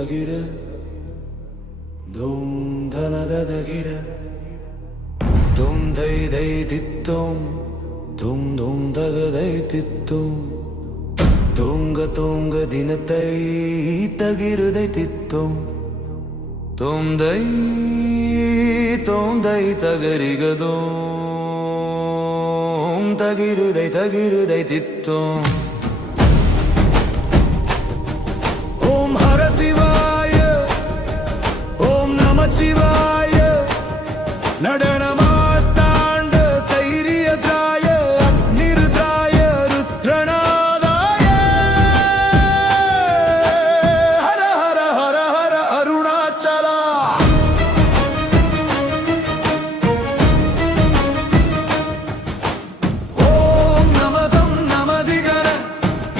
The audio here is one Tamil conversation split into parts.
தகிர தோம் தனதகிர தோம் தை தை தித்தோம் தோம் தோம் தகதை தித்தோம் தோங்க தோங்க தினத்தை தகிருதை தித்தோம் தோம் தை தகரிகதோம் தகிருதை தித்தோம் ஓம் ஹர சிவாய ஓம் நம சிவாய நடனமாத்தாண்ட தைரியதாய அக்னிருதாய ருத்ரநாதாய ஹர ஹர ஹர ஹர அருணாச்சலா ஓம் நமதம் நமதிகர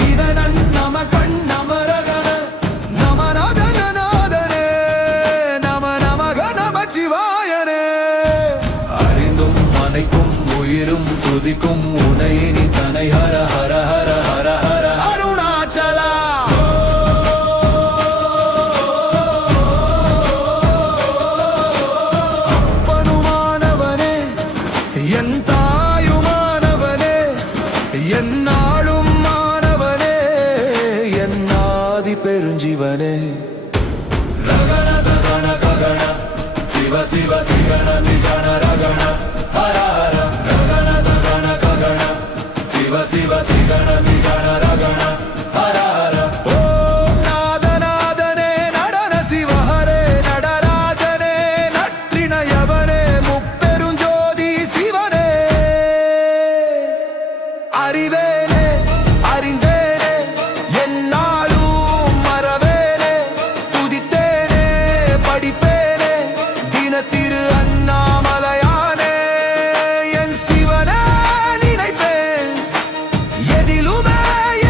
இதனன் நம கண் நமரகன நமநாதனநாதனே நம நமக நம சிவாயனே அறிந்தும் மனைக்கும் உயிரும் துதிக்கும் உனையினி தனை ஹர ஹர ஹர ஹர ஹர அருணாச்சலா அப்பனுமானவனே என் தாயுமானவனே என்னாலும் மாணவனே என் ஆதி பெருஞ்சிவனே ரகண தகண ககண சிவ சிவ திகண திகண ரகண ஹர ஹர ரகண தகண ககண சிவ சிவ திகண திகண ரகண ஹர ஹர ஓம் நாதநாதனே நடன சிவஹரே நடராஜனே நற்றிணயவனே முப்பெருஞ்சோதி சிவனே அறிவேனே அறிந்தேனே என்னாலும் மறவேனே துதித்தேனே படிப்பேனே தினத்திரு அண்ணாமலையானே என் சிவனே நினைப்பேன் எதிலுமே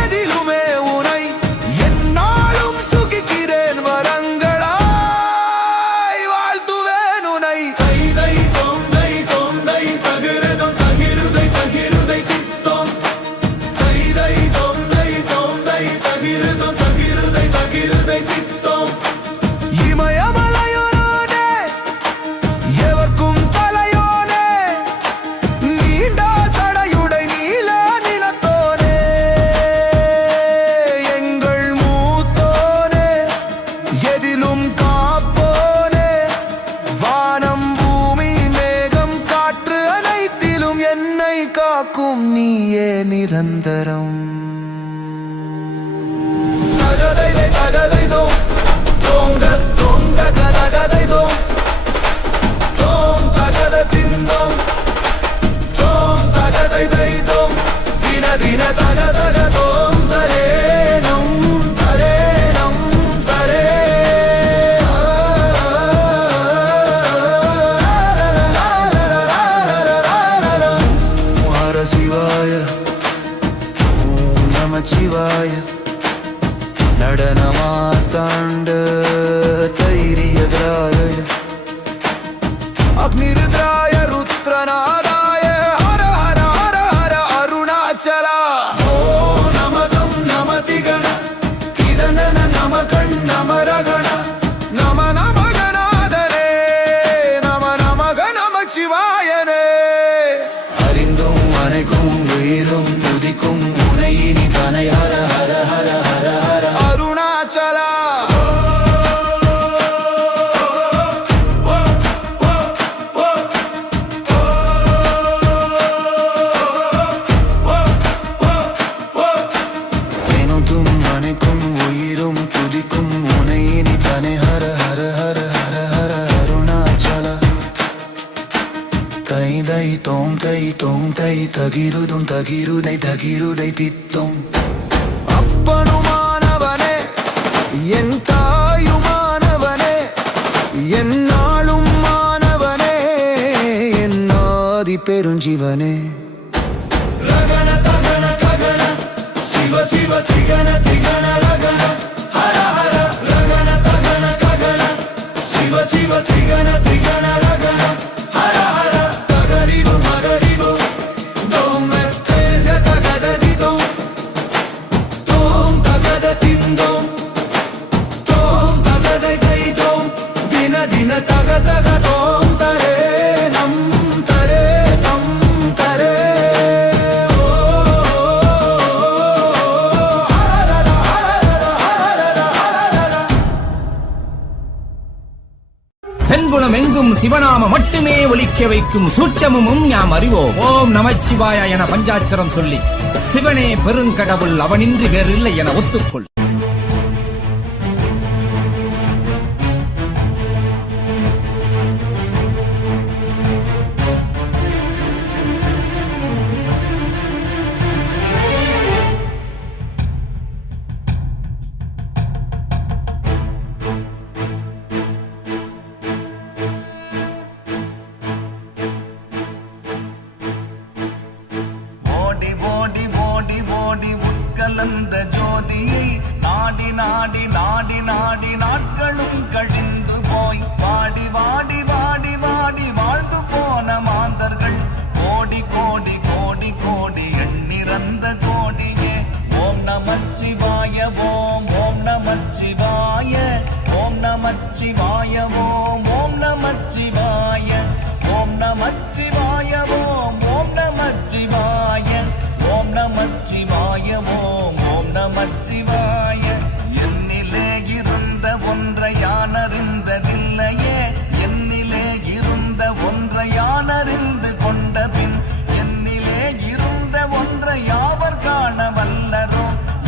எதிலுமே உனை என்னாலும் சுகிக்கிறேன் வரங்களாய் வாழ்த்துவேன் உனை தை தை தோம் தை தகிருதம் தகிருதை தகிருதை தித்தோம் தை தை தோம் தை தகிருதம் தகிருதை தகிருதை தித்தோம் இமயமலையோனே எவர்க்கும் தலையோனே நீண்ட சடையுடை நீல நிலத்தோனே எங்கள் மூத்தோனே எதிலும் காப்போனே வானம் பூமி மேகம் காற்று அனைத்திலும் என்னை காக்கும் நீயே நிரந்தரம் தகதை தகதை தோம் தோங்க தோங்க தகதை தோம் தோம் தகத திந்தோம் தோம் தகதை தை தோம் தின தின தகதக தோம் தரேனம் தரேனம் தரே ஹர சிவாய ஓம் நம சிவாய நடனமாத்தாண்ட தைரியதாய அக்னிருத்ராய ருத்ரநாதாய ஹர ஹர ஹர ஹர அருணாச்சலா ஓ நமதம் நமதிகண இதனன நம கண் நமரகண நம நமகநாதனே நம நமக நம சிவாயனே அறிந்தும் அனைக்கும் உயிரும் துதிக்கும் உனையினி தனை ஹர ஹர ஹர ஹர ஹர அருணாச்சலா தினத்தும் அனைக்கும் உயிரும் துதிக்கும் உனையினி தனை ஹர ஹர ஹர ஹர ஹர அருணாச்சலா தை தை தோம் தை தகிருதும் தகிருதை தகிருதை தித்தோம் அப்பனுமானவனே என் தாயுமானவனே என்னாலும் மாணவனே என் ஆதி பெருஞ்சிவனே ரகண தகண ககண சிவ சிவ திகண திகண ரகண ஹர ஹர ரகண தகண ககண சிவ சிவ திகண திகண ரகண ஹர ஹர தகரிபு மகரிபு தோம் மெத்தேஜ தகததி தோம் தகத திந்தோம் தோம் தக சிவநாம மட்டுமே ஒலிக்க வைக்கும் சூட்சமும் யாம் அறிவோம். ஓம் நமச்சிவாய என பஞ்சாட்சரம் சொல்லி சிவனே பெருங்கடவுள், அவனின்றி வேறில்லை என ஒத்துக்கொள். ஓடி உட்கலந்த ஜோதியை நாடி நாடி நாடி நாடி நாட்களும் கழிந்து போய் வாடி வாடி வாடி வாடி வாழ்ந்து போன மாந்தர்கள் கோடி கோடி கோடி கோடி எண்ணிறந்த கோடியே. ஓம் நமச்சிவாய ஓம் ஓம் நமச்சிவாய ஓம் நமச்சிவாய ஓம் ஓம் நமச்சிவாய ஓம் நமச்சிவாய ஓம் ஓம் நமச்சிவாய ஓம் நமச்சிவாய ஓம் ஓம் நமச்சிவாய. என்னிலே இருந்த ஒன்றை யானறிந்ததில்லையே, என்னிலே இருந்த ஒன்றை யானறிந்து கொண்ட பின் என்னிலே இருந்த ஒன்றை யாவர் காண வல்லரோ,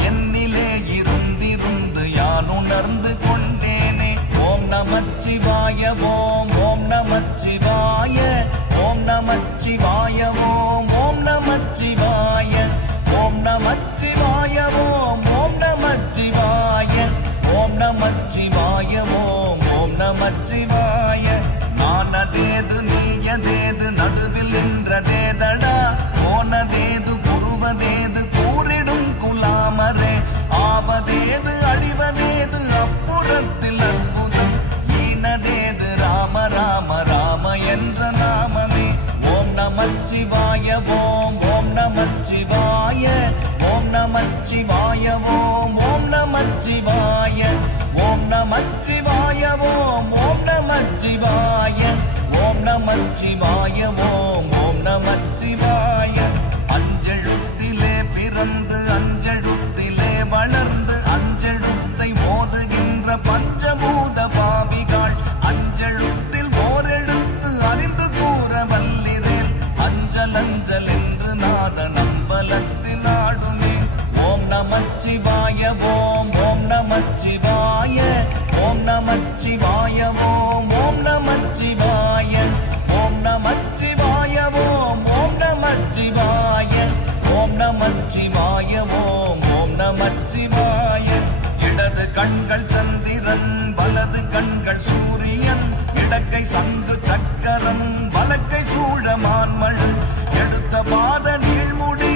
என்னிலே இருந்திருந்து யான் உணர்ந்து கொண்டேனே. ஓம் நமச்சிவாய ஓம் ஓம் நமச்சிவாய ஓம் நமச்சிவாய ஓம் ஓம் நமச்சிவாய ஓம் நமச்சிவாய ஓம் ஓம் நமச்சிவாய ஓம் நமச்சிவாய ஓம் ஓம் நமச்சிவாய. நானதேது நீயதேது நடுவில் நின்றதேதடா, போனதேது புருவதேது கூறிடும் குலாமரே, ஆவதேது அழிவதேது அப்புறத்தில் அற்புதம், ஈனதேது ராம ராம ராம என்ற நாமமே. ஓம் நமச்சிவாய ஓம் ஓம் நமச்சிவாய ஓம் நமச்சிவாய ஓம் ஓம் நமச்சிவாய ஓம் நமச்சிவாய ஓம் ஓம் நமச்சிவாய ஓம் நமச்சிவாய ஓம் ஓம் நமச்சிவாய. அஞ்செழுத்திலே பிறந்து அஞ்செழுத்திலே வளர்ந்து அஞ்செழுத்தை ஓதுகின்ற பஞ்சபூத பாவிகள் அஞ்செழுத்தில் ஓரெழுத்து அறிந்து கூற வல்லிரேல், அஞ்சல் அஞ்சல் என்று நாத நம்பலத்தில் ஆடுமே. ஓம் நமச்சிவாய ஓம் ஓம் நமச்சிவாய ஓம் நமச்சிவாய ஓம் ஓம் நமச்சிவாய ஓம் நமச்சிவாய ஓம் ஓம் நமச்சிவாய ஓம் நமச்சிவாய ஓம் ஓம் நமச்சிவாய. இடது கண்கள் சந்திரன் வலது கண்கள் சூரியன், இடக்கை சங்கு சக்கரம் வலக்கை சூழமான்மள், எடுத்த பாத நீழ்முடி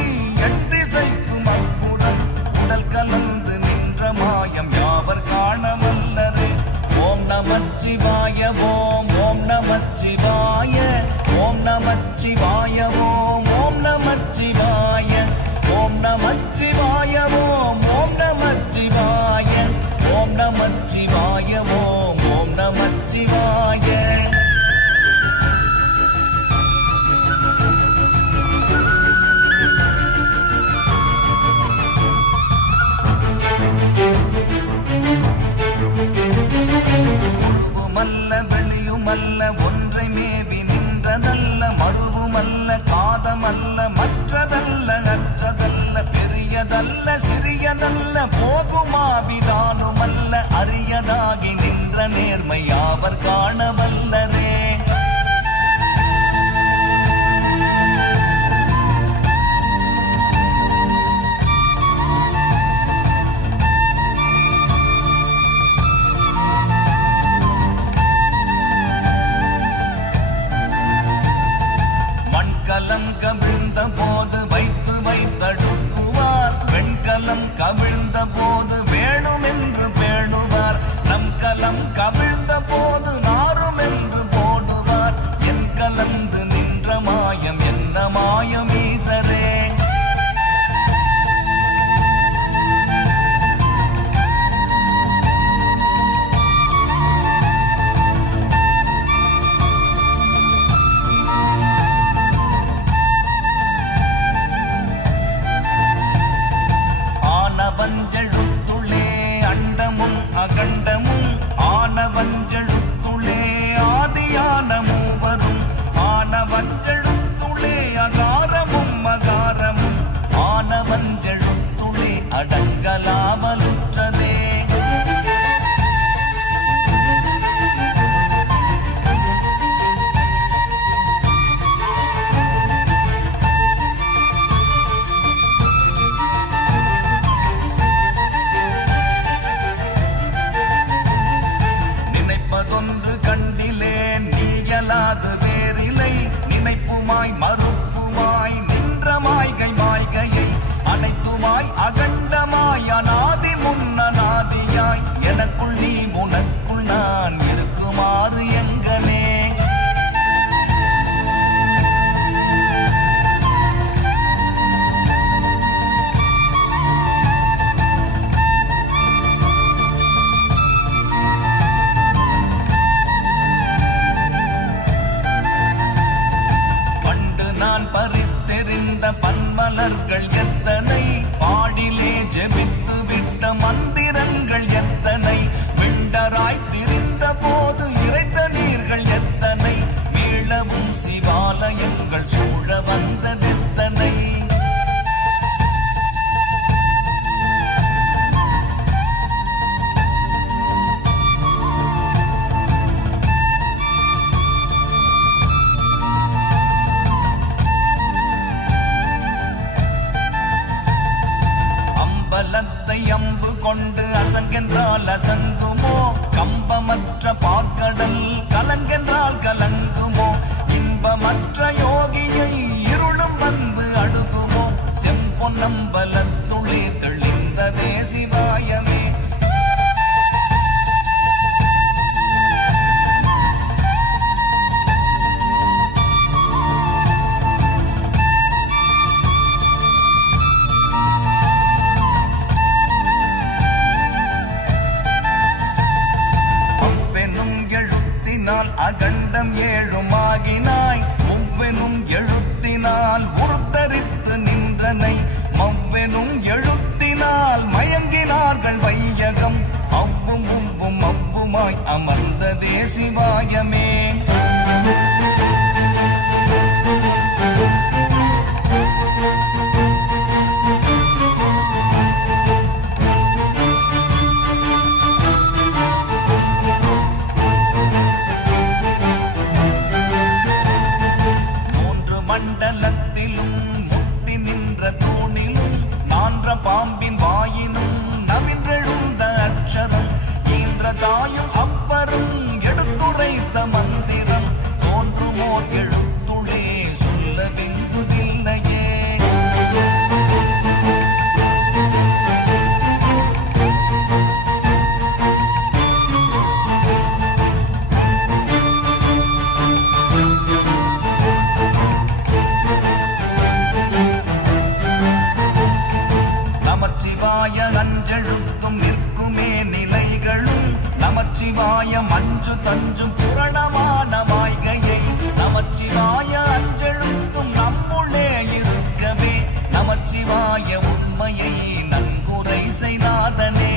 எண்டிசைக்கும் அப்புறம் உடல் கலந்து நின்ற மாயம் யாவர் காண வல்லரே. ஓம் நமச்சிவாய ஓம் ஓம் நமச்சிவாய ஓம் நமச்சிவாய ஓம் ஓம் நமச்சிவாய ஓம் நமச்சிவாய ஓம் ஓம் நமச்சிவாய ஓம் நமச்சிவாய ஓம் ஓம் நமச்சிவாய. உருவுமல்ல வெளியுமல்ல ஒன்றை மேவி நின்றதல்ல, மருவுமல்ல காதமல்ல மற்றதல்ல அற்றதல்ல, பெரியதல்ல சிறியதல்ல போகுமாவிதானுமல்ல, அரியதாகி நின்ற நேர்மை யாவர் காண வல்லரே. மண்கலம் கவிழ்ந்த போது வைத்து வைத்தடுக்குவார், வெண்கலம் கவிழ்ந்த போது வேணும் என்று பேணுவார், நம் கலம் கவிழ்ந்த போது நாரும் என்று போடுவார், என் கலந்து நின்ற மாயம் என்ன மாயம் ஈசரே. ஆனவஞ்செழுத்துளே அண்டமும் அகண்டமும், ஆனவஞ்செழுத்துளே ஆதியானமும் அடங்கலாமலுற்றதே. நினைப்பதொன்று கண்டிலேன் நீயலாது வேறில்லை, நினைப்புமாய் மறுப்புமாய் நின்ற மாய்கை மாய்கையை அனைத்துமாய் அகண்டமாய் அநாதி முன்னநாதியாய் எனக்குள் நீ உனக்குள் நான் இருக்குமாறு எங்கனே. நான் பறித்தெறிந்த பன்மலர்கள் எத்தனை, பாடிலே ஜெபித்து விட்ட மந்திரங்கள் எத்தனை, விண்டராய் திரிந்த போது இறைத்த நீர்கள் எத்தனை, மீளவும் சிவாலயங்கள் சூழ வந்ததெத்தனை. பலத்தை அம்பு கொண்டு அசங்கென்றால் அசங்குமோ, கம்பமற்ற பார்க்கடல் கலங்கென்றால் கலங்குமோ, இன்பமற்ற யோகியை இருளும் வந்து அணுகுமோ, செம்பொன்னம்பலத்துளே தெளிந்ததே சிவாயமே. அகண்டம் ஏழுமாகினாய், முவ்வெனும் எழுத்தினால் உருத்தரித்து நின்றனை, மவ்வெனும் எழுத்தினால் மயங்கினார்கள் வையகம், அவ்வும் உவ்வும் அவ்வுமாய் அமர்ந்ததே சிவாயமே. மண்டலத்திலும் முட்டி நின்ற தூணிலும் நான்ற பாம்பின் வாயினும் நவின்றெழுந்த அக்ஷரம், ஈன்ற தாயும் அப்பரும் எடுத்துரைத்த மந்திரம், தோன்றுமோர் எழுத்துளே சொல்ல வெங்குதில்லையே. நமச்சிவாய அஞ்செழுத்தும் நிற்குமே நிலைகளும், நமச்சிவாய மஞ்சு தஞ்சும் புரணமான மாய்கையை, நமச்சிவாய அஞ்செழுத்தும் நம்முளே இருக்கவே, நமச்சிவாய உண்மையை நன்குரை செய்நாதனே.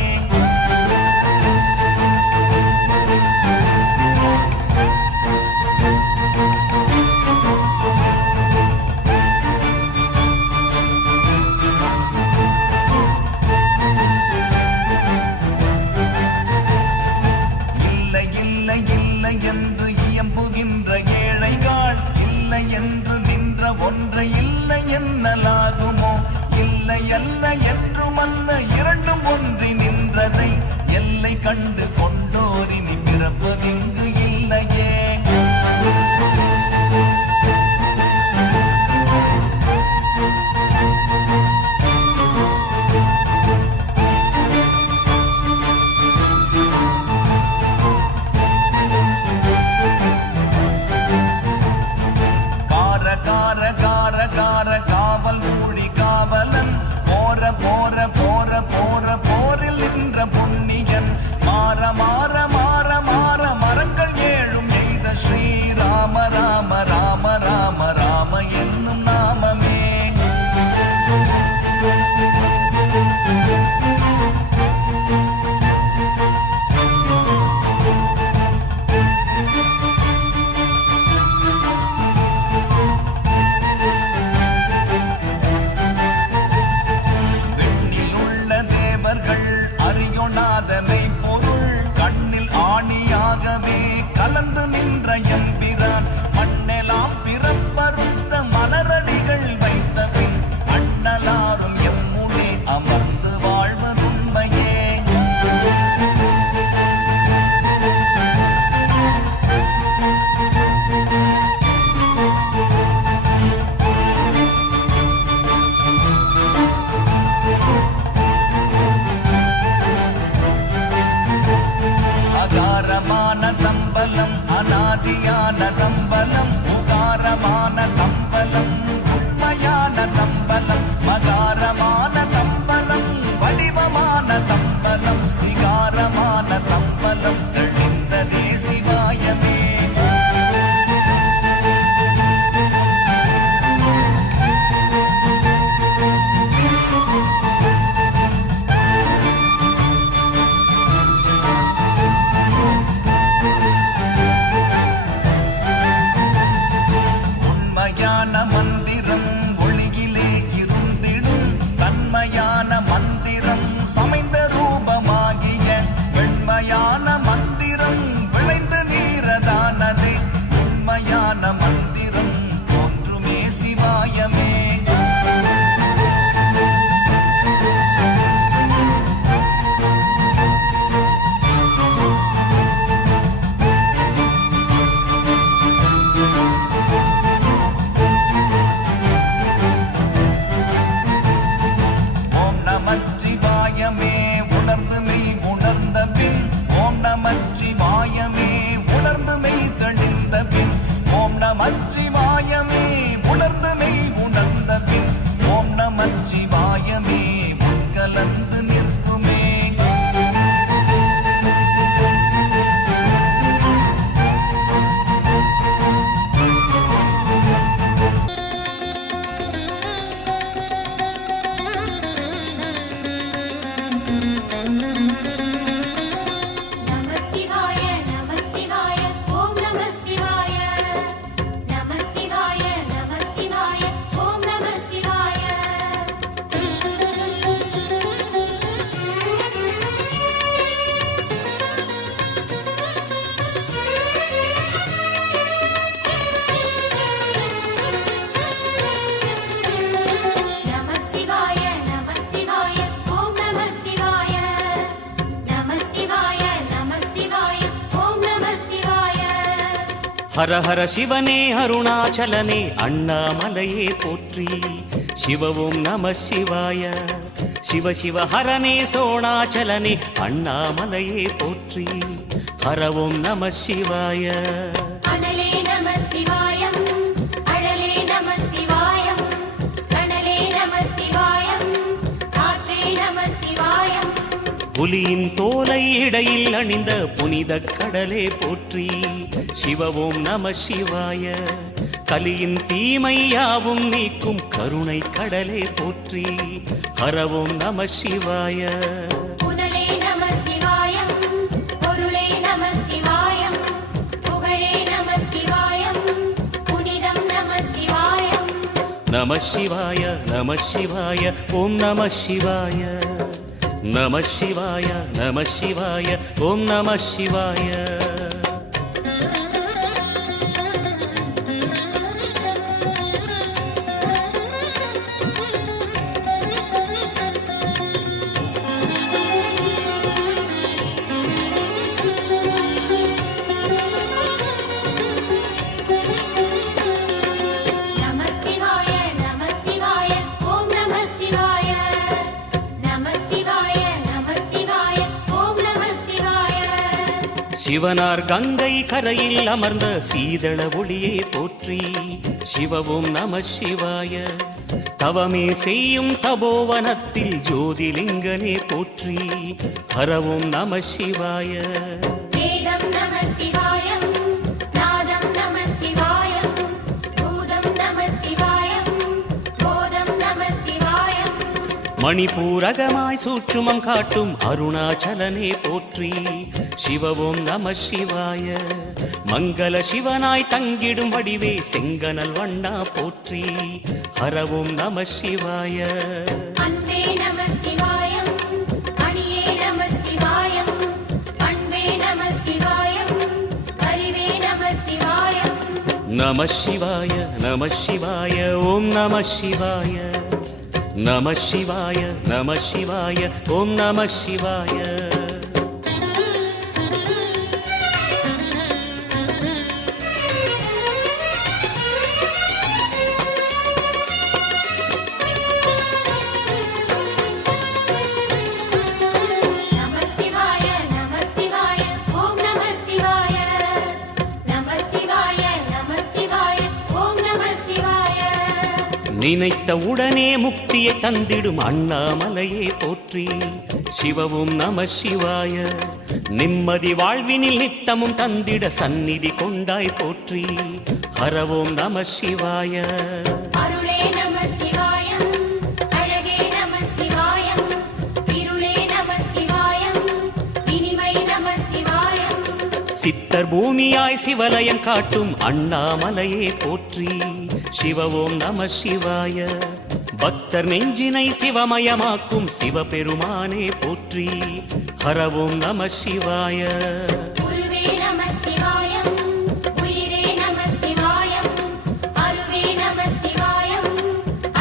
என்று இயம்புகின்ற ஏழைகள், இல்லை என்று நின்ற ஒன்றை இல்லை என்னலாகுமோ, இல்லை அல்ல என்றுமல்ல இரண்டும் ஒன்றி நின்றதை, எல்லை கண்டு கொண்டோரினி பிறப்பதிங்கு இல்லையே. காவல் ஊழி காவலன் போற போற போற தம்பலம் அநாதியான தம்பலம் உகாரமான தம்பலம் உண்மையான தம்பலம் மகாரமான தம்பலம் வடிவமான தம்பலம் சிகாரமான தம்பலம் தெளிந்ததே சிவாயமே. மந்திரம் ஒளியிலே இருந்திடும் தன்மையான மந்திரம் சமைந்த ரூபமாகிய வெண்மையான மந்திரம் விளைந்து நீரதானது உண்மையான மந்திரம் ஒன்றுமே சிவாயமே. நமச்சிவாயமே உணர்ந்து மெய் உணர்ந்த பின் ஓம் நமச்சிவாயமே உணர்ந்து மெய் தெளிந்த பின் ஓம் நமச்சிவாயமே உணர்ந்து மெய் உணர்ந்த பின் ஓம் நமச்சிவாயமே உட்கலந்து நிற்குமே. ஹர ஹர சிவனே அருணாச்சலனே அண்ணாமலையே போற்றி சிவவும் நம சிவாய சிவ சிவ ஹரனே சோணாச்சலனே அண்ணாமலையே போற்றி ஹரவும் நம சிவாய. அனலே நம சிவாயம் அழலே நம சிவாயம் கனலே நம சிவாயம் காற்றே நம சிவாயம். புலியின் தோலை இடையில் அணிந்த புனித கடலே போற்றி சிவவும் நம சிவாய கலியின் தீமையாவும் நீக்கும் கருணை கடலே போற்றி ஹரவும் நம சிவாய. புனலே நம சிவாயம் பொருளே நம சிவாயம் புகழே நம சிவாயம் புனிதம் நம சிவாயம். நம சிவாய நம சிவாய ஓம் நம சிவாய நம சிவாய நம சிவாய ஓம் நம சிவாய. சிவனார் கங்கை கரையில் அமர்ந்த சீதள ஒளியே போற்றி சிவவும் நம சிவாய தவமே செய்யும் தபோவனத்தில் ஜோதிலிங்கனே போற்றி ஹரவும் நம சிவாய. வேதம் நம சிவாயம் நாதம் நம சிவாயம் பூதம் நம சிவாயம் போதம் நம சிவாயம். மணிபூரகமாய் சூட்சுமம் காட்டும் அருணாச்சலனே போற்றி சிவவும் நம சிவாய மங்கள சிவனாய் தங்கிடும் வடிவே செங்கனல் வண்ணா போற்றி ஹரவும் நம சிவாய. அன்பே நம சிவாயம் அணியே நம சிவாயம் அன்பே நம சிவாயம் அறிவே நம சிவாயம். நம சிவாய நம சிவாய ஓம் நம சிவாய நம சிவாய நம சிவாய ஓம் நம சிவாய. நினைத்த உடனே முக்தியை தந்திடும் அண்ணாமலையே போற்றி. சிவவும் நம சிவாய. நிம்மதி வாழ்வினில் நித்தமும் தந்திட சந்நிதி கொண்டாய் போற்றி. ஹரவோம் நம சிவாய. அருளே நம சிவாயம் அழகே நம சிவாயம் இருளே நம சிவாயம் இனிமை நம சிவாயம். சித்தர் பூமியாய் சிவலயம் காட்டும் அண்ணாமலையே போற்றி. சிவவோம் நம சிவாய. பக்தர் நெஞ்சினை சிவமயமாக்கும் சிவபெருமானே போற்றி. ஹரவோம் நம சிவாய. குருவே நம சிவாயம் உயிரே நம சிவாயம் அருவே நம சிவாயம்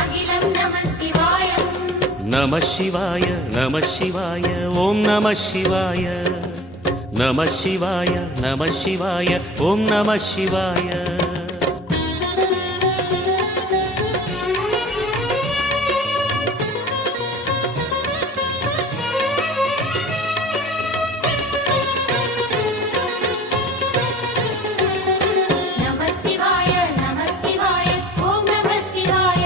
அகிலம் நம சிவாயம். நம சிவாய நம சிவாய ஓம் நம சிவாய. நம சிவாய நம சிவாய ஓம் நம சிவாய. நம சிவாய நம சிவாய ஓம் நம சிவாய.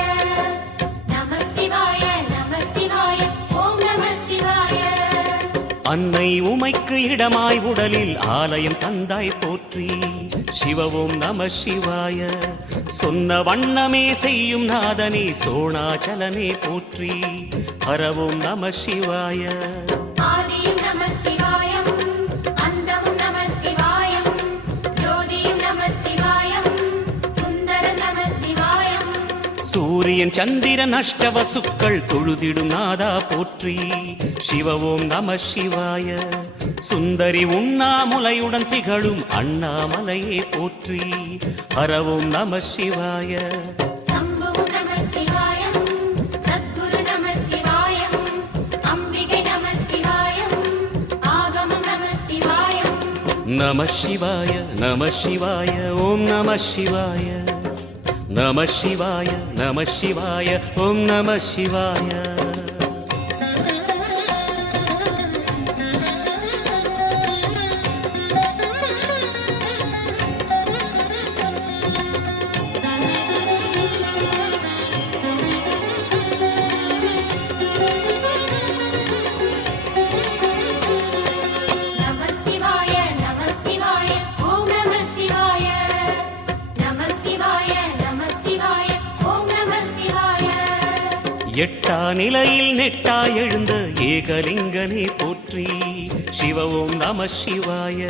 நம சிவாய நம சிவாய ஓம் நம சிவாய. அன்னை உமைக்கு இடமாய் உடலில் ஆலயம் தந்தாய் போற்றி. சிவவோம் நம சிவாய. சொன்ன வண்ணமே செய்யும் நாதனே சோணாச்சலனே போற்றி. ஹரவோம் நம சிவாய. ஆதியும் நம சிவாயம் அந்தமும் நம சிவாயம் ஜோதியும் நம சிவாயம் சுந்தரம் நம சிவாயம். சூரியன் சந்திரன் அஷ்டவசுக்கள் தொழுதிடும் நாதா போற்றி. சிவவோம் நம சிவாய. சுந்தரி உண்ணாமுலையுடன் திகழும் அண்ணாமலையே போற்றி. ஹரவோம் நம சிவாய. சம்புவும் நம சிவாயம் சத்குரு நம சிவாயம் அம்பிகை நம சிவாயம் ஆகமம் நம சிவாயம். நம சிவாய நம சிவாய ஓம் நம சிவாய. நம சிவாய நம சிவாய ஓம் நம சிவாய. நம சிவாய நம சிவாய ஓம் நம சிவாய. நம சிவாய நம சிவாய ஓம் நம சிவாய. எட்டா நிலையில் நெட்டா எழுந்த ஏகலிங்கனே போற்றி. சிவவோம் நம சிவாய.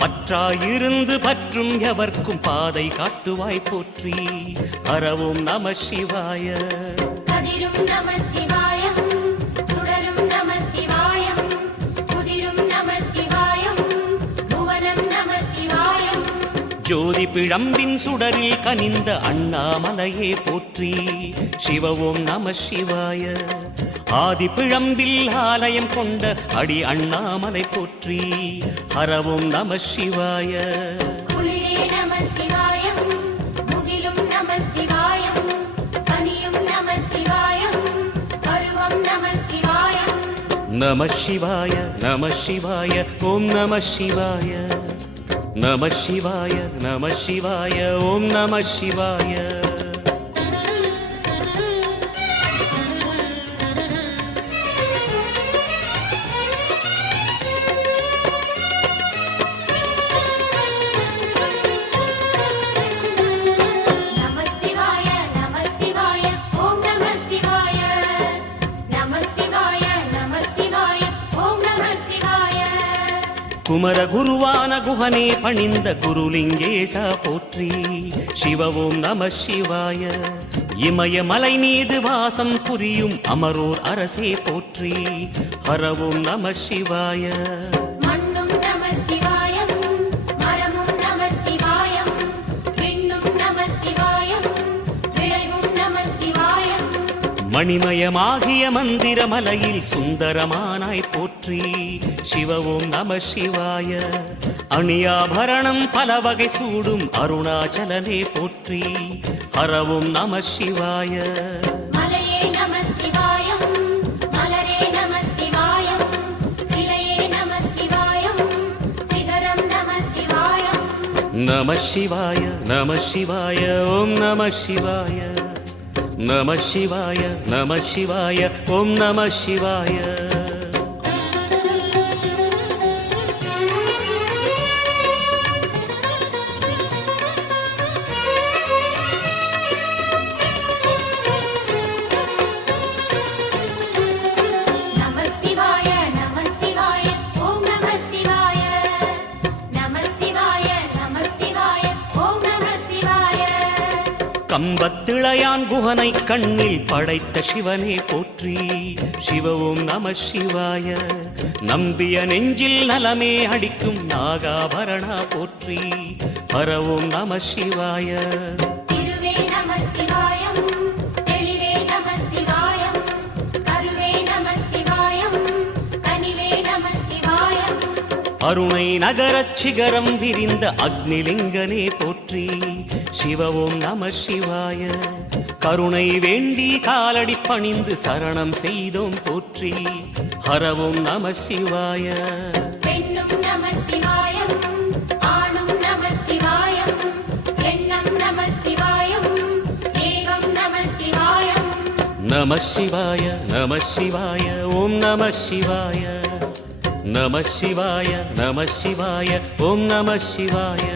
பற்றாயிருந்து பற்றும் எவர்க்கும் பாதை காட்டுவாய் போற்றி. ஹரவோம் நம சிவாய. கதிரும் நம சிவாயம் சுடரும் நம சிவாயம் புதிரும் நம சிவாயம் புவனம் நம சிவாயம். ஜோதி பிழம்பின் சுடரில் கனிந்த அண்ணாமலையே போற்றி. சிவவோம் நம சிவாய. ஆதி பிழம்பில் ஆலயம் கொண்ட அடி அண்ணாமலை போற்றி. ஹரவோம் நம சிவாய. குளிரே நம சிவாயம் முகிலும் நம சிவாயம் பனியும் நம சிவாயம் பருவம் நம சிவாயம். நம சிவாய நம சிவாய ஓம் நம சிவாய. நம சிவாய நம சிவாய ஓம் நம சிவாய. நம சிவாய நம சிவாய ஓம் நம சிவாய. நம சிவாய நம சிவாய ஓம் நம சிவாய. குமர குருவான குஹனே பணிந்த குருலிங்கேசா போற்றி. சிவவோம் நம சிவாய. இமயமலை மீது வாசம் புரியும் அமரோர் அரசே போற்றி. ஹரவோம் நம சிவாய. மண்ணும் நம சிவாயம் மரமும் நம சிவாயம் விண்ணும் நம சிவாயம் விளைவும் நம சிவாயம். மணிமயமாகிய மந்திரமலையில் சுந்தரமானாய் போற்றி. சிவவோம் நம சிவாய. அணியாபரணம் பல வகை சூடும் அருணாச்சலனே போற்றி. ஹரவோம் நம சிவாய. மலையே நம சிவாயம் மலரே நம சிவாயம் சிலையே நம சிவாயம் சிகரம் நம சிவாயம். நம சிவாய நம சிவாய ஓம் நம சிவாய. நம சிவாய நம சிவாய ஓம் நம சிவாய நம சிவாய நம சிவாய ஓம் நம சிவாய நம சிவாய நம சிவாய ஓம் நம சிவாய கம்பத்திளையான் குகனை கண்ணில் படைத்த சிவனே போற்றி சிவ ஓம் நம சிவாய நம்பிய நெஞ்சில் நலமே அளிக்கும் நாகாபரணா போற்றி ஹர ஓம் நம சிவாய திருவே நம சிவாயம் தெளிவே நம சிவாயம் கருவே நம சிவாயம் கனிவே நம சிவாயம் அருணை நகரச் சிகரம் விரிந்த அக்னிலிங்கனே போற்றி சிவ ஓம் நம சிவாய கருணை வேண்டி காலடி பணிந்து சரணம் செய்தோம் போற்றி ஹர ஓம் நம சிவாய பெண்ணும் நம சிவாயம் ஆணும் நம சிவாயம் எண்ணம் நம சிவாயம் ஏகம் நம சிவாயம் நம சிவாய நம சிவாய ஓம் நம சிவாய நம சிவாய நம சிவாய ஓம் நம சிவாய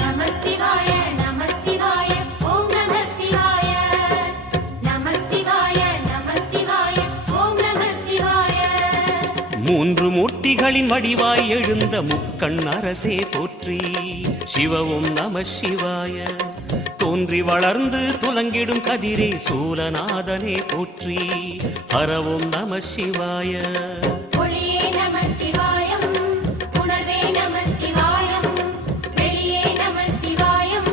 நம சிவாய நம சிவாய ஓம் நம சிவாய நம சிவாய நம சிவாய ஓம் நம சிவாய மூன்று மூர்த்திகளின் வடிவாய் எழுந்த முக்கண் அரசே போற்றி சிவ ஓம் நம சிவாய தோன்றி வளர்ந்து துலங்கிடும் கதிரே சூலநாதனே போற்றி ஹர ஓம் நம சிவாய ஒளியே நம சிவாயம் உணர்வே நம சிவாயம் வெளியே நம சிவாயம்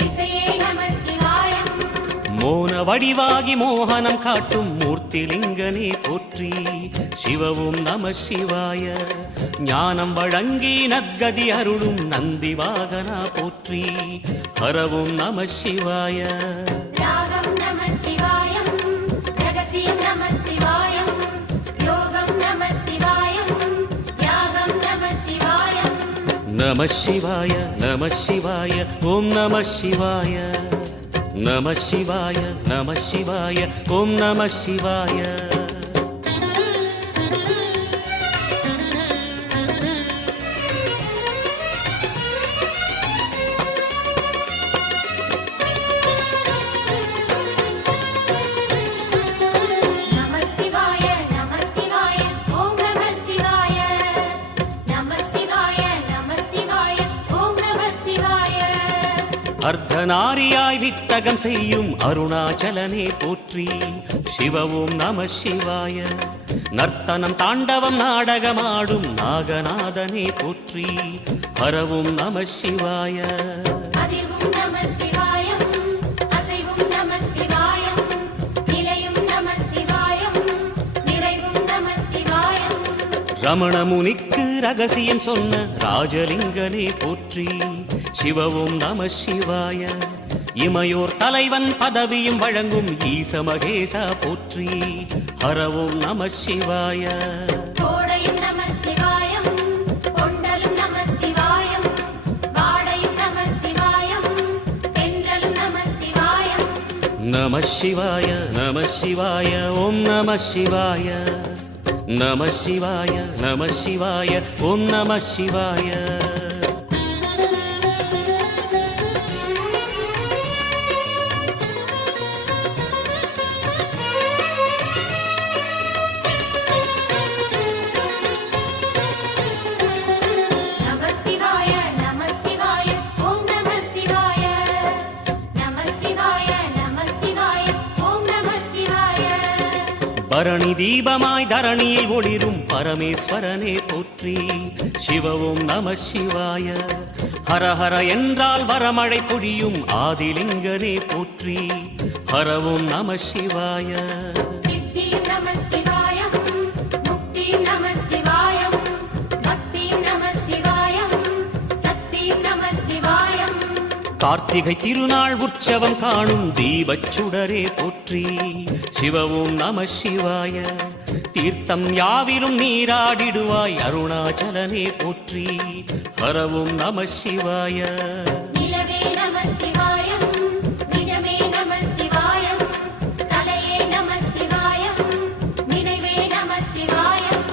திசையே நம சிவாயம் மோன வடிவாகி மோகனம் காட்டும் மூர்த்திலிங்கனே போற்றி சிவ ஓம் நம சிவாய ஞானம் வழங்கி நத்கதி அருளும் நந்தி வாகனா போற்றி ஹர ஓம் நம சிவாய ராகம் நம சிவாயம் ரகசியம் நம சிவாயம் யோகம் நம சிவாயம் யாகம் நம சிவாயம் நம சிவாய நம சிவாய ஓம் நம சிவாய நம சிவாய நம சிவாய ஓம் நம சிவாய நம சிவாய நம சிவாய ஓம் நம சிவாய நம சிவாய நம சிவாய ஓம் நம சிவாய அர்த்தநாரியாய் வித்தகம் செய்யும் அருணாச்சலனே போற்றி சிவ ஓம் நம சிவாய நர்த்தனம் தாண்டவம் நாடகமாடும் நாகநாதனே போற்றி ஹர ஓம் நம சிவாய அதிர்வும் நம சிவாயம் அசைவும் நம சிவாயம் நிலையும் நம சிவாயம் நிறைவும் நம சிவாயம் ரமண முனிக்கு ரகசியம் சொன்ன ராஜலிங்கனே போற்றி சிவ ஓம் நம சிவாய இமையோர் தலைவன் பதவியும் வழங்கும் ஈச மகேசா போற்றி ஹர ஓம் நம சிவாய கோடையும் நம சிவாயம் கொண்டலும் நம சிவாயம் வாடையும் நம சிவாயம் தென்றலும் நம சிவாயம் நம சிவாய நம சிவாய ஓம் நம சிவாய நம சிவாய நம சிவாய ஓம் நம சிவாய நம சிவாய நம சிவாய ஓம் நம சிவாய நம சிவாய நம சிவாய ஓம் நம சிவாய பரணி தீபமாய் தரணியில் ஒளிரும் பரமேஸ்வரனே போற்றி சிவ ஓம் நம சிவாய ஹர ஹர என்றால் வரமழை பொழியும் ஆதிலிங்கனே போற்றி ஹர ஓம் நம சிவாய சித்தியும் நம சிவாயம் முக்தியும் நம சிவாயம் பக்தியும் நம சிவாயம் சக்தியும் நம சிவாயம் கார்த்திகை திருநாள் உற்சவம் காணும் தீபச் சுடரே போற்றி சிவவும் நம சிவாய தீர்த்தம் யாவிலும் நீராடிடுவாய் அருணாச்சலனே போற்றி ஹரவும் நம சிவாய நிலவே நம சிவாயம் நிஜமே நம சிவாயம் தலையே நம சிவாயம் நினைவே நம சிவாயம்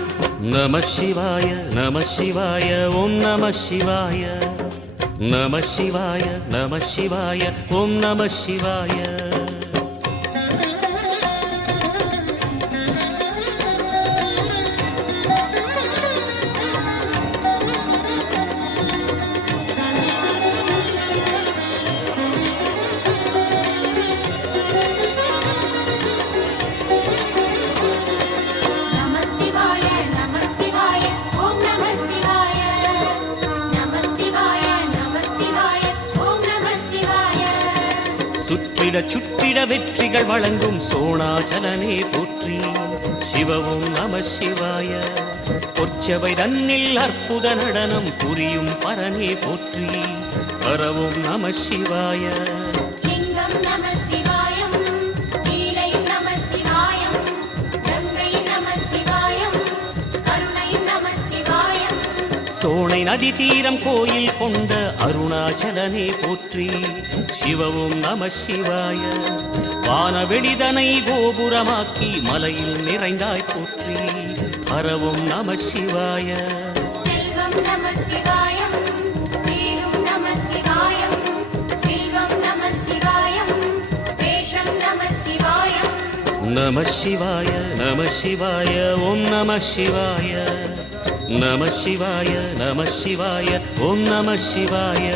நம சிவாய நம சிவாய ஓம் நம சிவாய நம சிவாய நம சிவாய ஓம் நம சிவாய நம சிவாய நம சிவாய ஓம் நம சிவாய நம சிவாய நம சிவாய ஓம் நம சிவாய சுற்றிட சுற்றிட வெற்றிகள் வழங்கும் சோணாச்சலனே போற்றி சிவவும் நம சிவாய பொற்சபை தன்னில் அற்புத நடனம் புரியும் பரனே போற்றி ஹரவும் நம சிவாய லிங்கம் நம சிவாயம் லீலை நம சிவாயம் கங்கை நம சிவாயம் கருணை நம சிவாயம் சோனை நதி தீரம் கோயில் கொண்ட அருணாச்சலனே போற்றி சிவவும் நம சிவாய வானவெளிதனை கோபுரமாக்கி மலையில் நிறைந்தாய் போற்றி ஹரவும் நம சிவாய செல்வம் நம சிவாயம் சீரும் நம சிவாயம் செல்வம் நம சிவாயம் வேஷம் நம சிவாயம் நம சிவாய நம சிவாய ஓம் நம சிவாய நம சிவாய நம சிவாய ஓம் நம சிவாய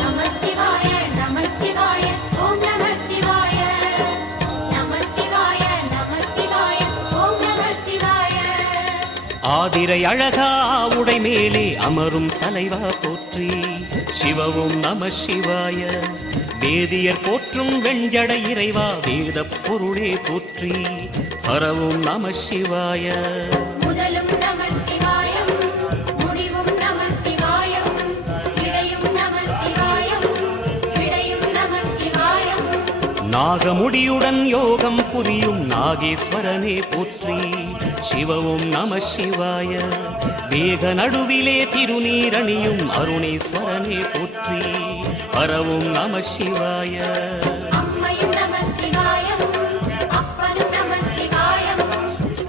நம சிவாய நம சிவாய ஓம் நம சிவாய நம சிவாய நம சிவாய ஓம் நம சிவாய ஆதிரை அழகா உடை மேலே அமரும் தலைவா போற்றி சிவவும் நம சிவாய வேதியர் போற்றும் வெண்ஜடை இறைவா வேத பொருளே போற்றி ஹரவும் நம சிவாய முதலும் நம சிவாயம் முடிவும் நம சிவாயம் இடையும் நம சிவாயம் இடையும் நம சிவாயம் நாகமுடியுடன் யோகம் புரியும் நாகேஸ்வரனே போற்றி சிவவும் நம சிவாய வேக நடுவிலே திருநீரணியும் அருணேஸ்வரனே போற்றி ஹரவும் நம சிவாய அம்மையும் நம சிவாயம் அப்பனும் நம சிவாயம்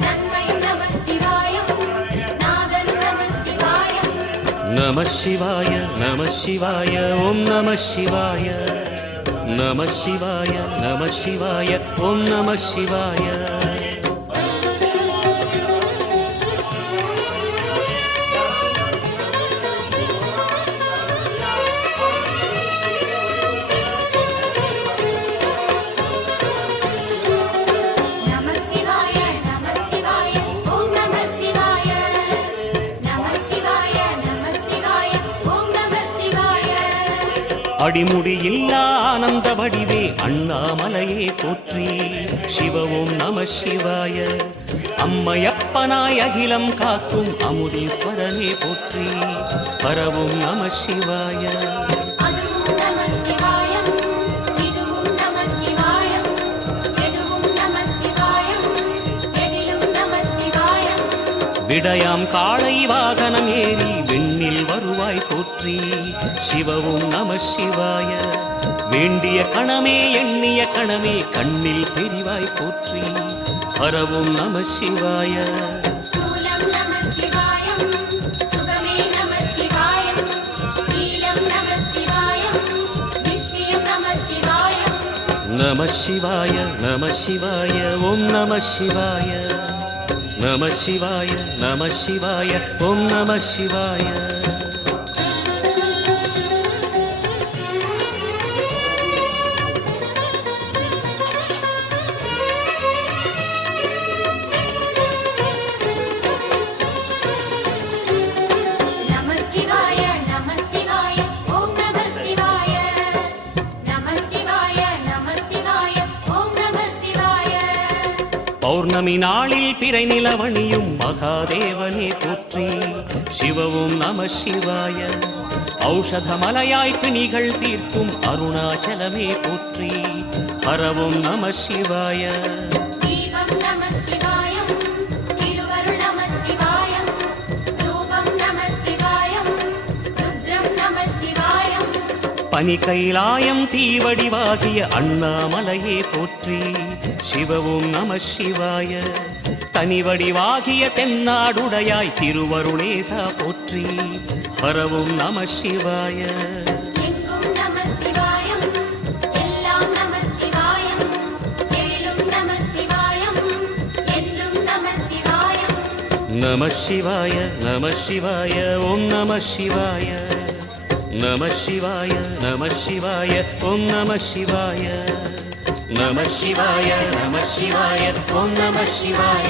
நன்மையும் நம சிவாயம் நாதனும் நம சிவாயம் நம சிவாய நம சிவாய ஓம் நம சிவாய நம சிவாய நம சிவாய ஓம் நம சிவாய நம சிவாய நம சிவாய ஓம் நம சிவாய நம சிவாய நம சிவாய ஓம் நம சிவாய அடிமுடியில்லா ஆனந்த வடிவே அண்ணாமலையே போற்றி சிவவும் நம சிவாய அம்மையப்பனாய் அகிலம் காக்கும் அமுதீஸ்வரனே போற்றி ஹரவும் நம சிவாய அதுவும் நம சிவாயம் இதுவும் நம சிவாயம் எதுவும் நம சிவாயம் எதிலும் நம சிவாயம் விடயாம் காளை வாகனம் ஏறி விண்ணில் வருவாய் போற்றி சிவவும் நம சிவாய வேண்டிய கணமே எண்ணிய கணமே கண்ணில் தெரிவாய் போற்றி ஹரவும் நம சிவாய சூலம் நம சிவாயம் சுகமே நம சிவாயம் நீலம் நம சிவாயம் நித்தியம் நம சிவாயம் நம சிவாய நம சிவாய ஓம் நம சிவாய நம சிவாய நம சிவாய ஓம் நம சிவாய நம சிவாய நம சிவாய ஓம் நம சிவாய நம பௌர்ணமி நாளில் பிறை நிலவணியும் மகாதேவனே போற்றி சிவவும் நம சிவாய ஔஷதமலையாய் பிணிகள் தீர்க்கும் அருணாச்சலமே போற்றி ஹரவும் நம சிவாய தீபம் நம சிவாயம் திருவருள் நம சிவாயம் ரூபம் நம சிவாயம் ருத்ரம் நம சிவாயம் பனி கைலாயம் தீவடிவாகிய அண்ணாமலையே போற்றி சிவவும் நம சிவாய தனிவடிவாகிய தென்னாடுடையாய் திருவருளேசா போற்றி ஹரவும் நம சிவாய எங்கும் நம சிவாயம் எல்லாம் நம சிவாயம் எழிலும் நம சிவாயம் என்றும் நம சிவாயம் நம சிவாய நம சிவாய ஓம் நம சிவாய நம சிவாய நம சிவாய ஓம் நம சிவாய நம சிவாய நம சிவாய ஓம் நம சிவாய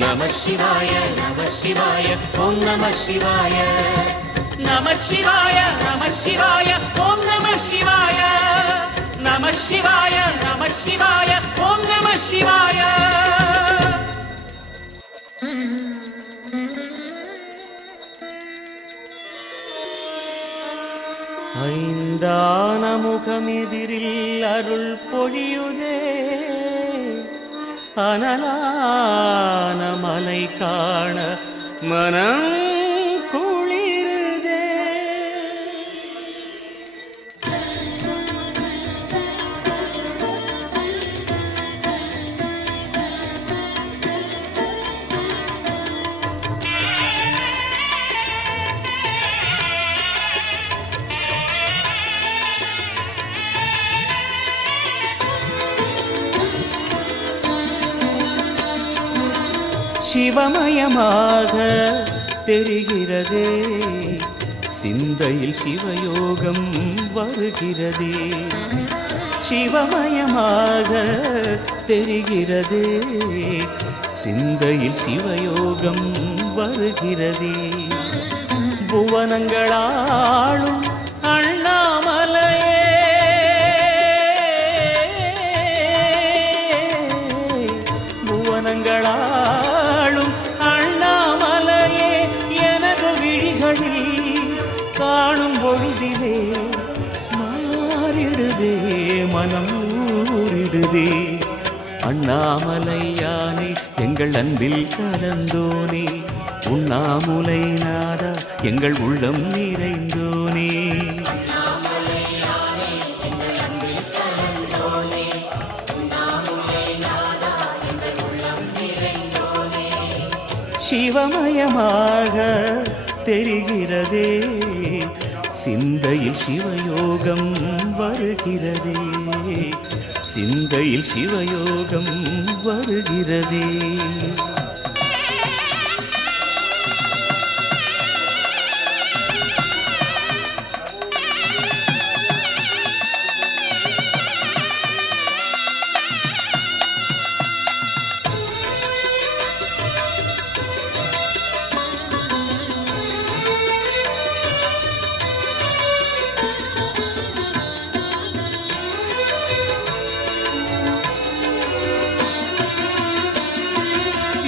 நம சிவாய நம சிவாய ஓம் நம சிவாய நம சிவாய நம சிவாய ஓம் நம சிவாய நம சிவாய நம சிவாய ஓம் நம சிவாய ஐந்தான முகமெதிரில் அருள் பொழியுதே அனலான மலை காண மனம் குளிருதே சிவமயமாக தெரிகிறதே சிந்தையில் சிவயோகம் வருகிறதே சிவமயமாக தெரிகிறதே சிந்தையில் சிவயோகம் வருகிறதே புவனங்களாளும் அண்ணாமலையே புவனங்களாளும் அண்ணாமலையே எனது விழிகளில் காணும் பொழுதிலே மாறிடுதே மனம் ஊறிடுதே அண்ணாமலையானே எங்கள் அன்பில் கலந்தோனே உண்ணாமுலை நாதா எங்கள் உள்ளம் நிறைந்தோனே சிவமயமாக தெரிகிறதே சிந்தையில் சிவயோகம் வருகிறதே சிந்தையில் சிவயோகம் வருகிறதே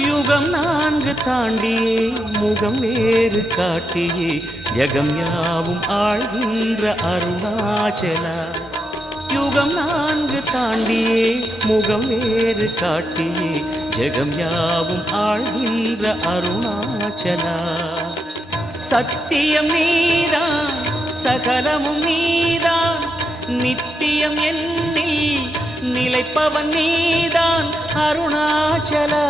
யுகம் நான்கு தாண்டியே முகம் வேறு காட்டியே ஜகம் யாவும் ஆழ்கின்ற அருணாச்சலா யுகம் நான்கு தாண்டியே முகம் வேறு காட்டியே ஜகம் யாவும் ஆழ்கின்ற அருணாச்சலா சத்தியம் நீதான் சகலமும் நீதான் நித்தியம் என்னில் நிலைப்பவன் நீதான் அருணாச்சலா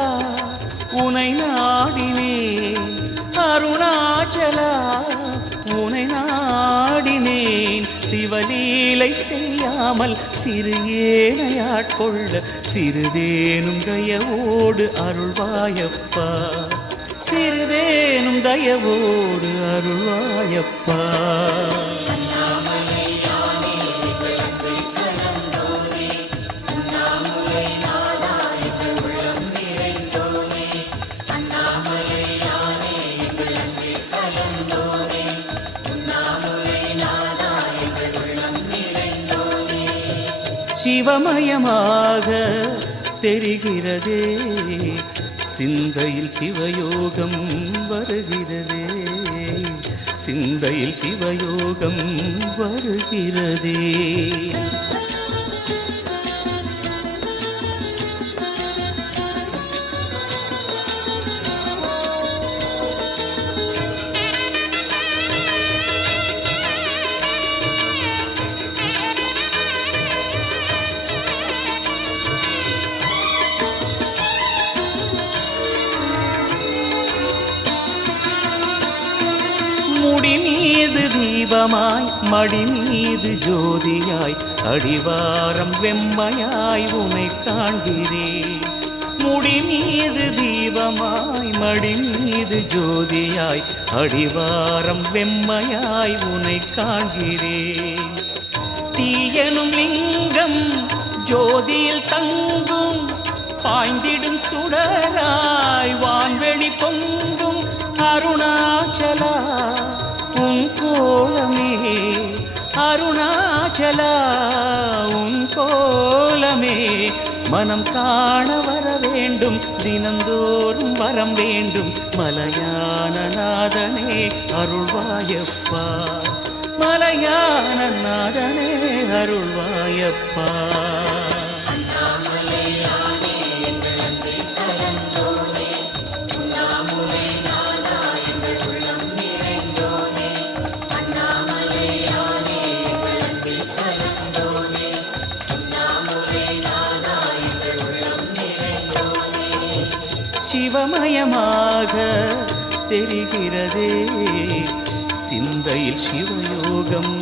உனை நாடினே அருணாச்சலா உனை நாடினேன் சிவலீலை செய்யாமல் சிறு ஏனையாட்கொள்ள சிறிதேனும் தயவோடு அருள்வாயப்பா சிறிதேனும் தயவோடு அருள்வாயப்பா சிவமயமாக தெரிகிறதே சிந்தையில் சிவயோகம் வருகிறதே சிந்தையில் சிவயோகம் வருகிறதே முடி மீது தீபமாய் மடி மீது ஜோதியாய் அடிவாரம் வெம்மையாய் உனை காண்கிறேன் முடி மீது தீபமாய் மடி மீது ஜோதியாய் அடிவாரம் வெம்மையாய் உனை காண்கிறேன் தீயனும் லிங்கம் ஜோதியில் தங்கும் பாய்ந்திடும் சுடராய் வான்வெளி பொங்கும் அருணாச்சலா உன் கோலமே அருணாச்சலா உன் கோலமே மனம் காண வர வேண்டும் தினந்தோறும் வரம் வேண்டும் மலையான நாதனே அருள்வாயப்பா மலையான நாதனே அருள்வாயப்பா சிவமயமாக தெரிகிறதே சிந்தையில் சிவயோகம்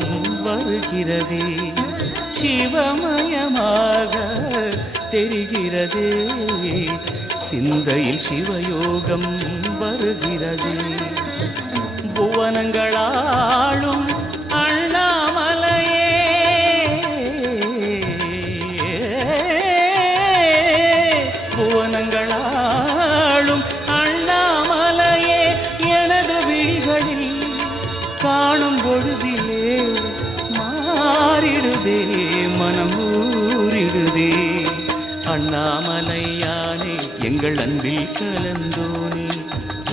வருகிறதே சிவமயமாக தெரிகிறதே சிந்தையில் சிவயோகம் வருகிறதே புவனங்களாளும் அண்ணாமலையே புவனங்களாளும் அண்ணாமலையே எனது விழிகளில் காணும் பொழுதிலே மாறிடுதே மனம் ஊறிடுதே அண்ணாமலையானே எங்கள் அன்பில் கலந்தோனே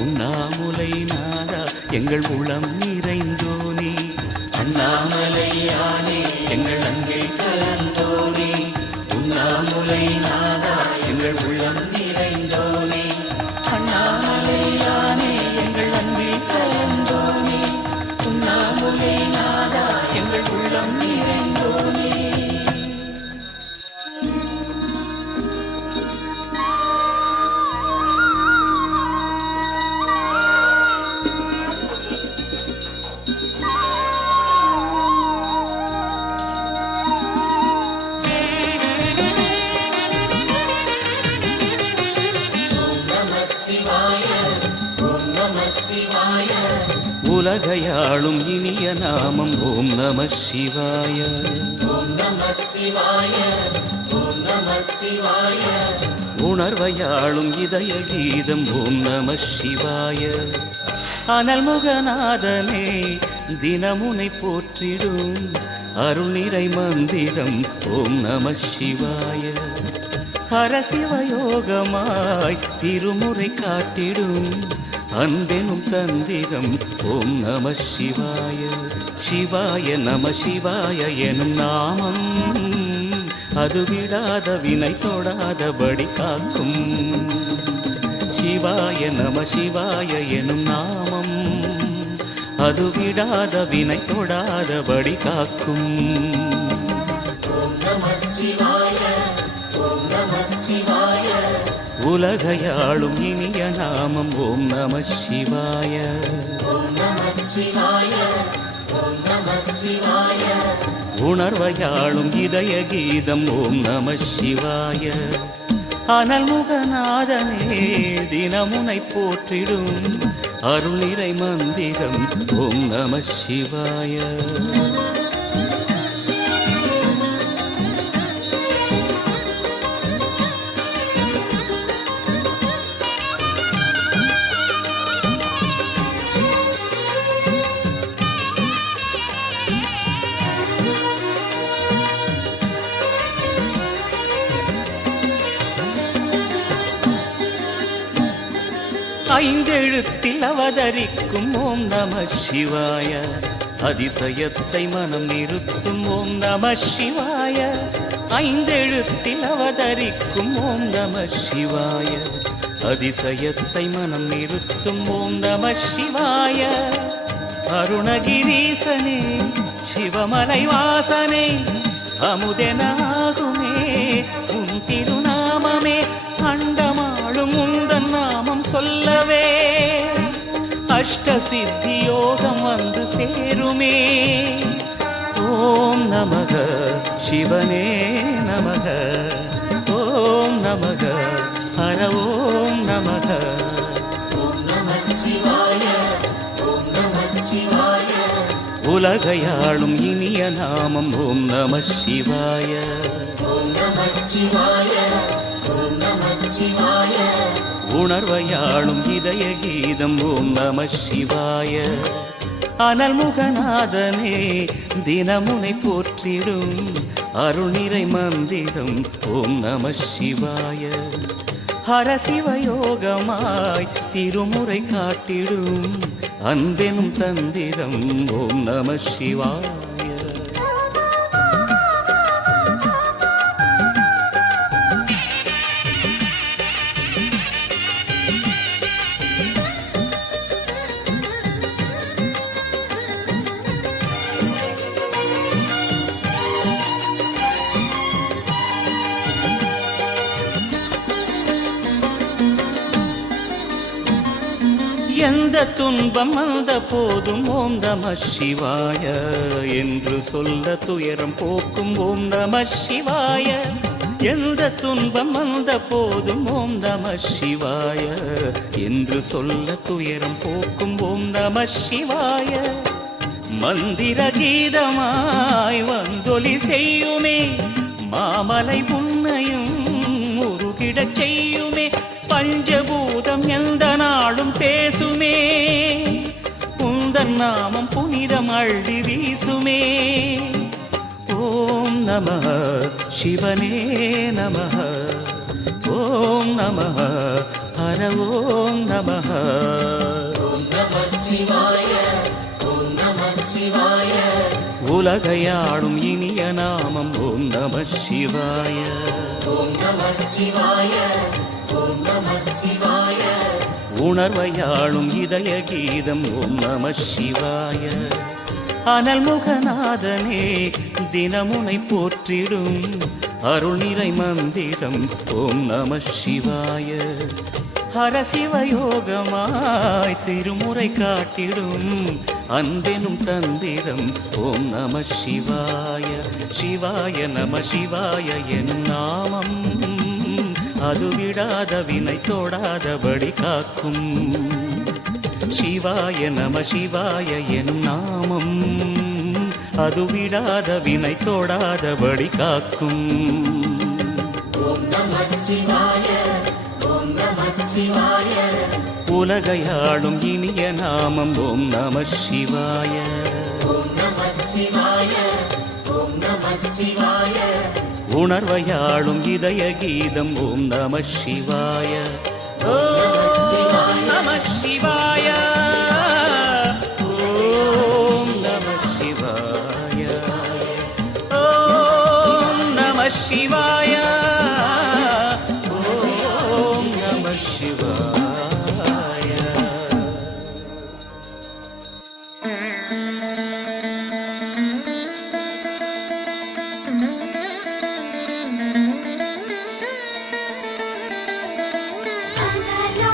உண்ணாமுலை நாதா எங்கள் உளம் நிறைந்தோனே அண்ணாமலையானே எங்கள் அன்பில் கலந்தோனே உண்ணாமுலை நாதா எங்கள் உள்ளம் நிறைந்தோனே அண்ணாமலையானே எங்கள் அன்பில் கலந்தோனே உண்ணாமுலை நாதா எங்கள் உள்ளம் நிறைந்தோனே உலகையாளும் இனிய நாமம் ஓம் நம சிவாய ஓம் நம சிவாய ஓம் நம சிவாய உணர்வையாளும் இதய கீதம் ஓம் நம சிவாய அனல்முகநாதனே தினமுனை போற்றிடும் அருள்நிறை மந்திரம் ஓம் நம சிவாய ஹரசிவயோகமாய் திருமுறை காட்டிடும் அன்பெனும் தந்திரம் ஓம் நம சிவாய சிவாய நம சிவாய எனும் நாமம் அது விடாத வினை தொடாதபடி காக்கும் சிவாய நம சிவாய எனும் நாமம் அது விடாத வினை தொடாதபடி காக்கும் உலகையாளும் இனிய நாமம் ஓம் நம சிவாய உணர்வையாளும் இதய கீதம் ஓம் நம சிவாய அனல்முகநாதனே தினமுனை போற்றிடும் அருள்நிறை மந்திரம் ஓம் நம சிவாய ஐந்தெழுத்தில் அவதரிக்கும் ஓம் நம சிவாய அதிசயத்தை மனம் நிறுத்தும் ஓம் நம சிவாய ஐந்தெழுத்தில் அவதரிக்கும் ஓம் நம சிவாய அதிசயத்தை மனம் நிறுத்தும் ஓம் நம சிவாய அருணகிரீசனே சிவமலை வாசனே அமுதனாகுமே உன் திருநாமமே அண்டமாளும் உந்தன் நாமம் சொல்லவே அஷ்ட சித்தி யோகம் வந்து சேருமே ஓம் நமக சிவனே நமக ஓம் நமக ஹர ஓம் நமக உலகையாளும் இனிய நாமம் ஓம் நம சிவாய உணர்வையாளும் இதய கீதம் ஓம் நம சிவாய அனல்முகநாதனே தினமுனை போற்றிடும் அருள்நிறை மந்திரம் ஓம் நம சிவாய ஹரசிவயோகமாய் திருமுறை காட்டிடும் அன்பெனும் தந்திரம் ஓம் நம சிவாய எந்த துன்பம் வந்த போதும் ஓம் நம சிவாய என்று சொல்ல துயரம் போக்கும் ஓம் நம சிவாய எந்த துன்பம் வந்த போதும் ஓம் நம சிவாய என்று சொல்ல துயரம் போக்கும் ஓம் நம சிவாய மந்திர கீதமாய் வந்தொலி செய்யுமே மாமலை உன்னையும் முருகிடச் செய்யுமே பஞ்சபூதம் எந்த நாளும் பேசுமே உந்தன் நாமம் புனிதம் அள்ளி வீசுமே ஓம் நம சிவனே நம ஓம் நம ஹர ஓம் நம உலகையாளும் இனிய நாமம் ஓம் நம சிவாய உணர்வையாளும் இதய கீதம் ஓம் நம சிவாய அனல்முகநாதனே தினமுனை போற்றிடும் அருள்நிறை மந்திரம் ஓம் நம சிவாய ஹரசிவயோகமாய் திருமுறை காட்டிடும் அன்பெனும் தந்திரம் ஓம் நம சிவாய சிவாய நம சிவாய எனும் நாமம் அது விடாத வினை தொடாதபடி காக்கும் சிவாய நம சிவாய எனும் நாமம் அது விடாத வினை தொடாதபடி காக்கும் உலகையாளும் இனிய நாமம் ஓம் நம சிவாய உணர்வையாளும் இதய கீதம் ஓம் நம சிவாய ஓம் நம சிவாய ஓம் நம சிவாய ஓம் நம சிவாய ஓம் நம சிவாய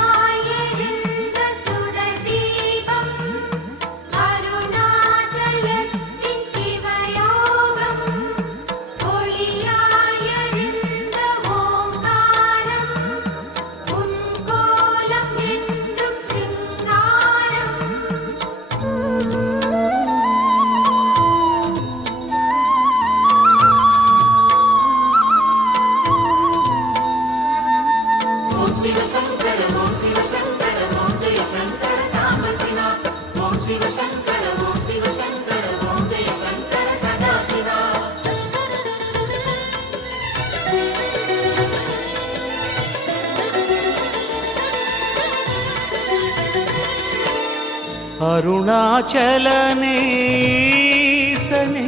அனலாயெழுந்த சுடதீபம் அருணாச்சலத்தின் சிவயோகம் ஒளியாயெழுந்த ஓங்காரம் உன் கோலம் என்றும் சிங்காரம் ஓம் சிவ சங்கர ஓம் சிவ சங்கர ஓம் ஜெய சங்கர சாம்ப சிவா ஓம் சிவ சங்கர ஓம் சிவ சங்கர ஓம் ஜெய சங்கர சதா சிவா அருணாச்சலனே ஈசனே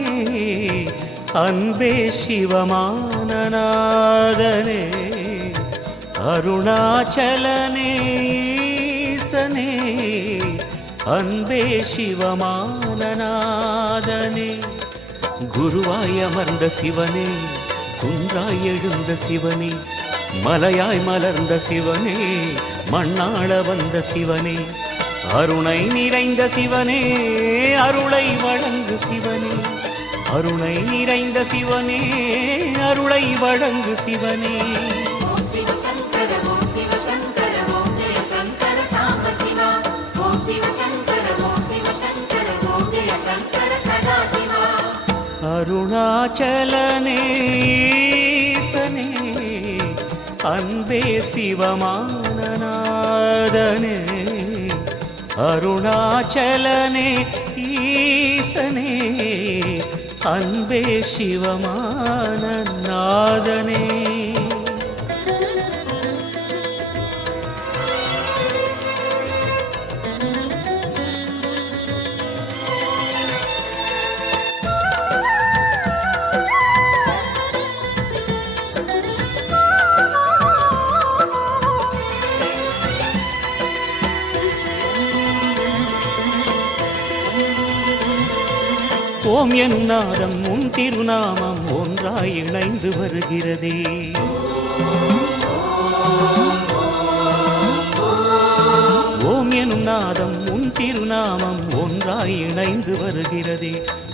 அன்பே சிவமானநாதனே அருணாச்சலனே ஈசனே அன்பே சிவமானநாதனே குருவாய் அமர்ந்த சிவனே குன்றாய் எழுந்த சிவனே மலையாய் மலர்ந்த சிவனே மண்ணாள வந்த சிவனே அருணை நிறைந்த சிவனே அருளை வழங்கு சிவனே அருணை நிறைந்த சிவனே அருளை வழங்கு சிவனே ஓம் சிவ சங்கர ஓம் சிவ சங்கர ஓம் ஜெய சங்கர சாம்ப சிவா ஓம் சிவ சங்கர ஓம் சிவ சங்கர ஓம் ஜெய சங்கர சதா சிவா அருணாச்சலனே ஈசனே அன்பே சிவமானநாதனே அருணாச்சலனே ஈசனே அன்பே சிவமானநாதனே ஓம் எனும் நாதம் உன் திருநாமம் ஒன்றாய் இணைந்து வருகிறதே ஓம் எனும் நாதம் உன் திருநாமம் ஒன்றாய் இணைந்து வருகிறதே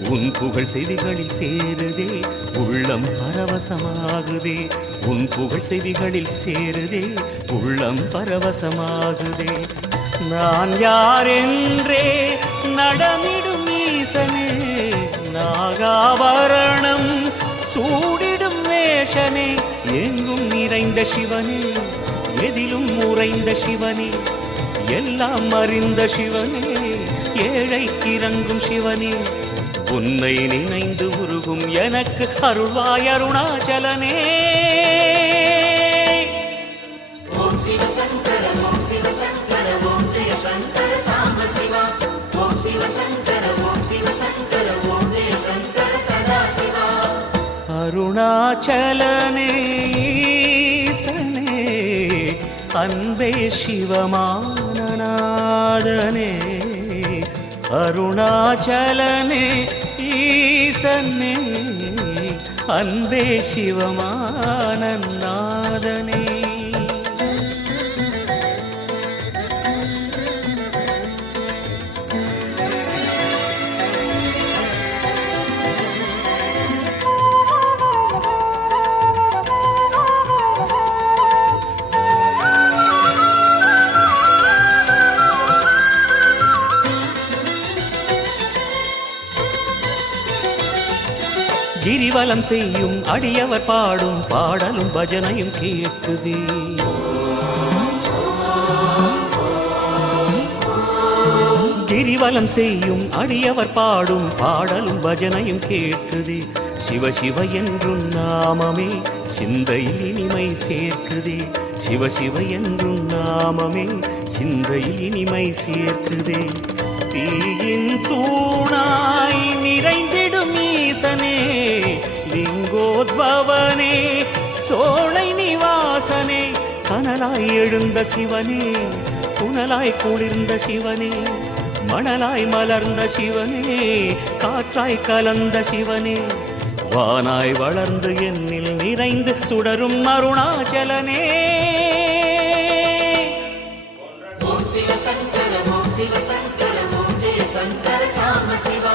உன் புகழ் செவிகளில் சேருதே உள்ளம் பரவசமாகுதே உன் புகழ் செவிகளில் சேருதே உள்ளம் பரவசமாகுதே நான் யாரென்றே நடமிடும் ஈசனே நாகாபரணம் சூடிடும் வேஷனே எங்கும் நிறைந்த சிவனே எதிலும் உறைந்த சிவனே எல்லாம் அறிந்த சிவனே ஏழைக்கு இறங்கும் சிவனே உன்னை நினைந்து உருகும் எனக்கு அருள்வாய் அருணாச்சலனே ஓம் சிவ சங்கர ஓம் சிவ சங்கர ஓம் ஜெய சங்கர சாம்ப சிவா ஓம் சிவ சங்கர ஓம் சிவ சங்கர ஓம் ஜெய சங்கர சதா சிவா அருணாச்சலனே ஈசனே அன்பே சிவமானநாதனே அருணாச்சலனே ஈசனே அன்பே சிவமானநாதனே கிரிவலம் செய்யும் அடியவர் பாடும் பாடலும் பஜனையும் கேட்குதே கிரிவலம் செய்யும் அடியவர் பாடும் பாடலும் பஜனையும் கேட்குதே சிவ சிவ என்றும் நாமமே சிந்தையில் இனிமை சேர்க்குதே சிவ சிவ என்றும் நாமமே சிந்தையில் இனிமை சேர்க்குதே தீயின் தூணாய் நிறைந்திடும் ஈசனே லிங்கோத்பவனே சோலை நிவாசனே கனலாய் எழுந்த சிவனே புனலாய் குளிர்ந்த சிவனே மணலாய் மலர்ந்த சிவனே காற்றாய் கலந்த சிவனே வானாய் வளர்ந்து என்னில் நிறைந்து சுடரும் அருணாச்சலனே ஓம் சிவ சங்கர ஓம் சிவ சங்கர ஓம் ஜெய சங்கர சாம்ப சிவா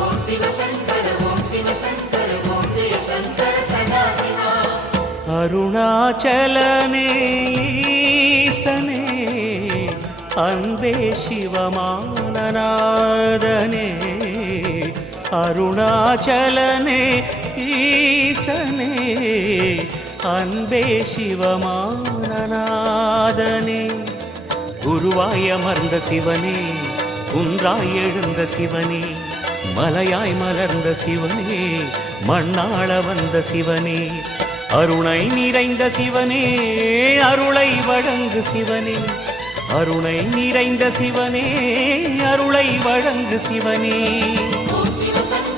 ஓம் சிவ சங்கர ஓம் சிவ சங்கர ஓம் ஜெய சங்கர சதா சிவா அருணாச்சலனே ஈசனே அன்பே சிவமானநாதனே அருணாச்சலனே ஈசனே அன்பே சிவமானநாதனே குருவாய் அமர்ந்த சிவனே குன்றாய் எழுந்த சிவனே மலையாய் மலர்ந்த சிவனே மண்ணாள வந்த சிவனே அருணை நிறைந்த சிவனே அருளை வழங்கு சிவனே கருணை நிறைந்த சிவனே அருளை வழங்கு சிவனே ஓம் சிவ சங்கர